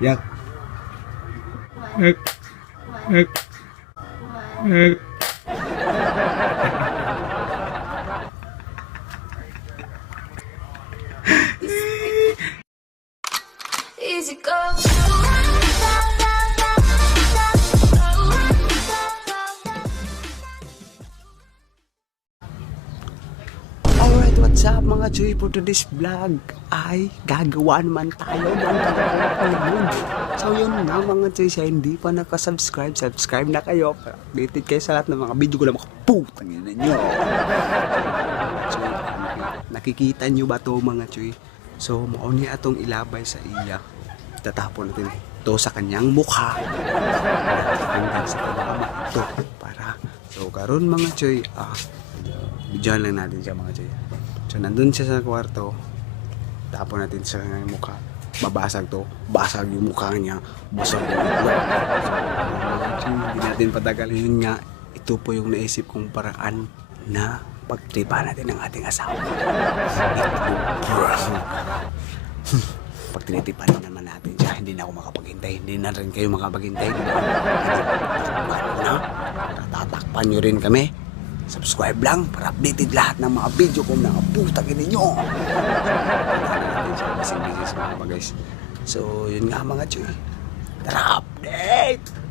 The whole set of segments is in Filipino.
Yak. Ek. Ek. Ek. Easy go. Alright, what's up mga Chuy? For today's vlog ay gagawa naman tayo ng kalakulan. So yun nga mga Chuy, sa hindi pa nakasubscribe, subscribe na kayo. Updated kayo sa lahat ng mga video ko na makaputang ina nyo. Chuy, nakikita nyo ba to mga Chuy? So mauni atong ilabay sa iya. Tatapon natin ito sa kanyang mukha. Hanggang sa tabama ito. Para, so karon mga Chuy, bidyohan lang natin siya mga Chuy. So nandun siya sa kwarto, tapon natin sa kanyang mukha. Babasag to, basag yung mukha niya, basag yung mukha. So mga Chuy, hindi natin patagalin. Yun nga, ito po yung naisip kong paraan na pagtripa natin ng ating asawa. Pag tinitipan naman natin siya, hindi na ako makapaghintay. Hindi na rin kayo makapaghintay. Tatakpan nyo rin kami. Subscribe lang para updated lahat ng mga video ko na putagin ninyo. Busy mga ba guys. So yun nga mga Chuy. Tara update!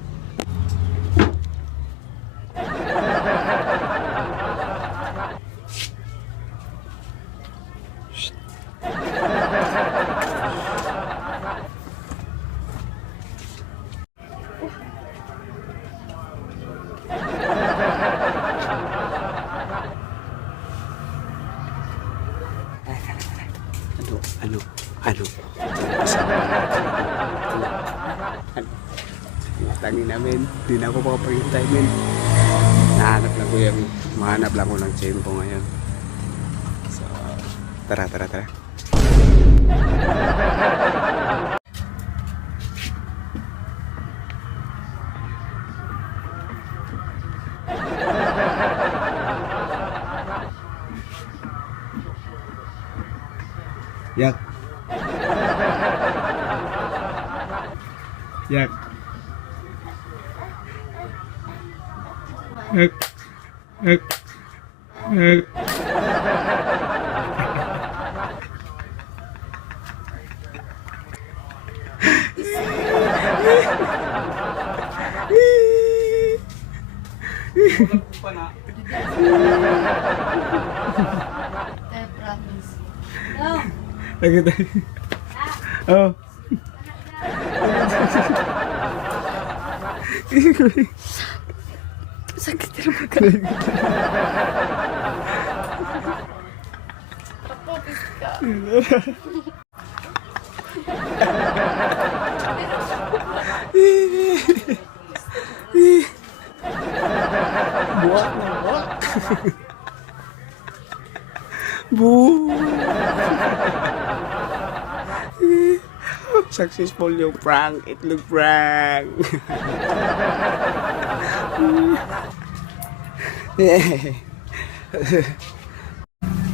Ano? Tangin namin, di na ako papahintay men. Mahanap lang ko ng tiyempo ngayon. So, tara. Yak. Yak. Ek. Ek. Ek. Lagi tayo. Oh. Sakit naman ka. Kapopis ka. Buwak na buwak. Boo! Successful yung prank. Itlog prank.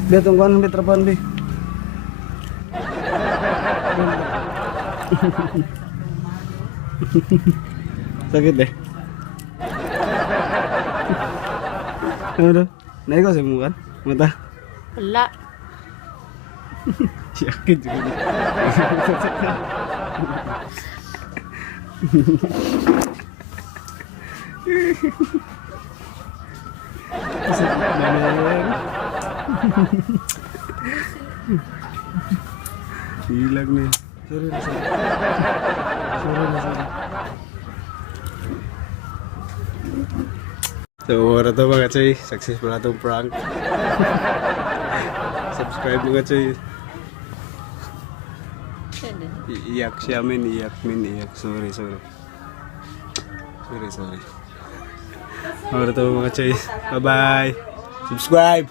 Dia tungguan di telepon di. Sakit deh. Ano? Naik ko sa mukha? Mata? Wala. Sakit juga. Hilang nih. Sorry. So, wala to mga Chuy. Successful na itong prank. Subscribe mga Chuy. Iiyak siya men. Iiyak. Sorry. Wala to mga Chuy. Bye-bye. Subscribe.